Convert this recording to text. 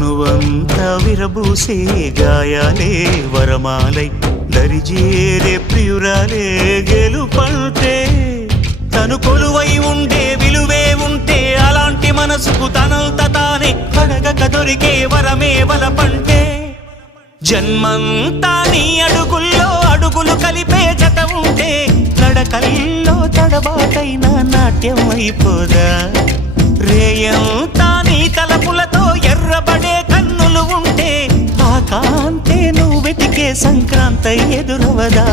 తనువంతా విరబూసే గాయాలే వరమాలై దరిజేరే ప్రియురాలే గెలుపంటే తను కొలువై ఉండే విలువే ఉంటే అలాంటి మనసుకు తనంత తానే అడగక దొరికే వరమే వలపంటే జన్మంతా నీ అడుగుల్లో అడుగులు కలిపే జత ఉంటే నడకల్లో తడబాటైన నాట్యం అయిపోదా రేయంతా నీ తలపులతో ఎర్రబడే కన్నులు ఉంటే ఆ కాంతే నువ్వు వెతికే సంక్రాంతి ఎదురవదా